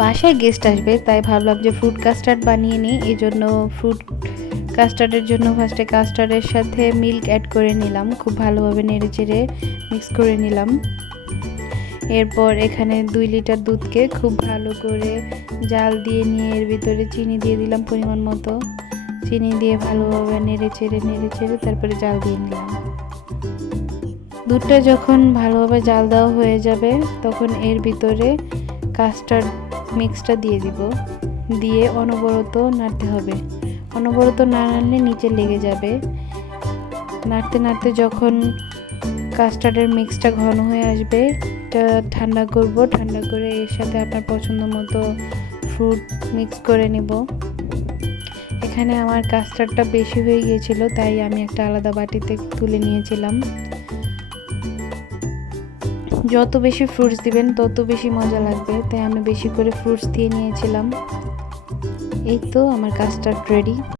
বাসায় গেস্ট আসবে, তাই ভাবলাম যে ফ্রুট কাস্টার্ড বানিয়ে নিই। এই জন্য ফ্রুট কাস্টার্ডের জন্য ফার্স্টে কাস্টার্ডের সাথে মিল্ক অ্যাড করে নিলাম, খুব ভালোভাবে নেড়ে চেড়ে মিক্স করে নিলাম। এরপর এখানে 2 লিটার দুধকে খুব ভালো করে জাল দিয়ে নিয়ে এর ভিতরে চিনি দিয়ে দিলাম পরিমাণ মতো। চিনি দিয়ে ভালোভাবে নেড়ে চেড়ে তারপরে জাল দিয়ে নিলাম। দুধটা যখন ভালোভাবে জাল দেওয়া হয়ে যাবে তখন এর ভিতরে কাস্টার্ড মিক্সটা দিয়ে দিব। দিয়ে অনবরত নাড়তে হবে, অনবরত না নাড়লে নিচে লেগে যাবে। নাড়তে নাড়তে যখন কাস্টার্ডের মিক্সটা ঘন হয়ে আসবে, এটা ঠান্ডা করব। ঠান্ডা করে এর সাথে আপনার পছন্দ মতো ফ্রুট মিক্স করে নেব। এখানে আমার কাস্টার্ডটা বেশি হয়ে গিয়েছিল, তাই আমি একটা আলাদা বাটিতে তুলে নিয়েছিলাম। যত বেশি ফ্রুটস দিবেন তত বেশি মজা লাগবে, তাই আমি বেশি করে ফ্রুটস দিয়ে নিয়েছিলাম। এই তো আমার কাস্টার্ড রেডি।